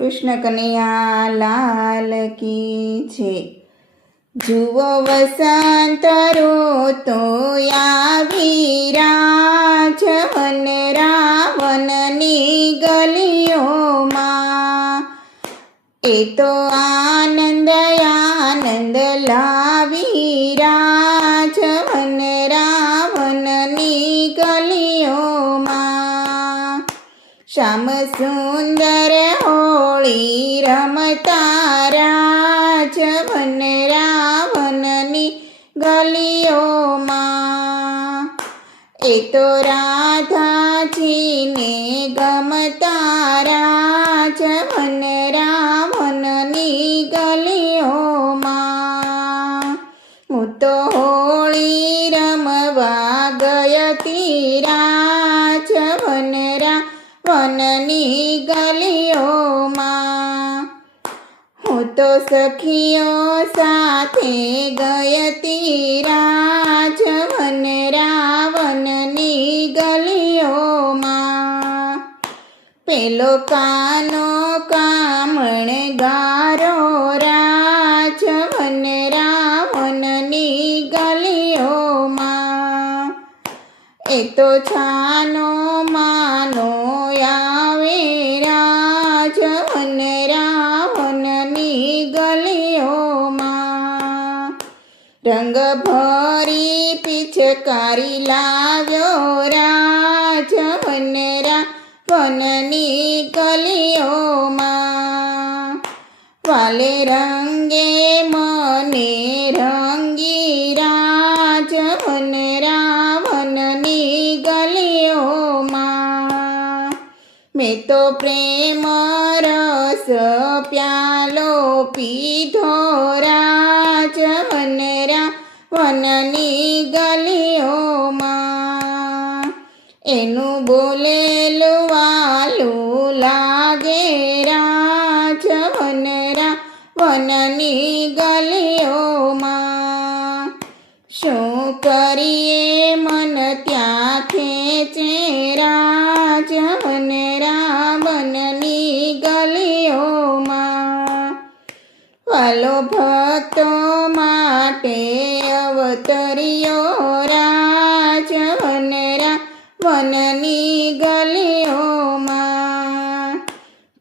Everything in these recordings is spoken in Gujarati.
કૃષ્ણ કનૈયા લાલ કી છે। જુઓ વસંત ઋતુ આવી રાજવન રાવણની ગલીઓમાં, એ તો આનંદ આનંદ લાવી રાજવન રાવણની ગલીઓમાં। શ્યામ સુંદર હોળી રમતા રાજવન રાવણની ગલીઓમાં, એ તો રાધાજીને ગમતા રાજવન રાવણની ગલીઓમાં। હું તો હોળી રમવા ગયતી રાજવન રાવણની ગલીઓમાં। હું તો સખીઓ સાથે ગયતી રાજવન રાવણની ગલીઓમાં। પેલો કાનો કામણ ગારો રાજવન રાવણની ગલીઓમાં, એ તો છાનો માનો આવે રાજવન રાવણની ગલીઓમાં। રંગ ભરી પિચકારી લાવ્યો રાજવન રાવણની ગલીઓમાં। વાલે રંગે મને રંગી રાજવન રાવણની ગલીઓમાં। મેં તો પ્રેમ રસ પ્યાલો પીધો રાજવન રાવણની ગલીઓમાં। એનું બોલેલું વાલું લાગે રાજવન રાવણની ગલીઓમાં। શું કરીએ મન ત્યાં ખેંચે રાજવન રાવણની ગલીઓમાં। વાલો ભક્તો માટે અવતર્યો રાજવન રાવણની ગલીઓમાં।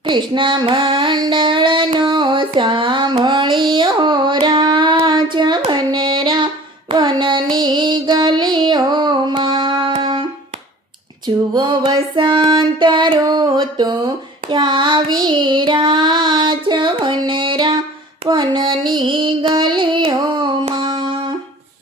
કૃષ્ણ મંડળનો સાંભળ્યો રાજવન રાવણની ગલીઓમાં। જુઓ વસંત ઋતુ આવી રાજવન રાવણની ગલીઓમાં।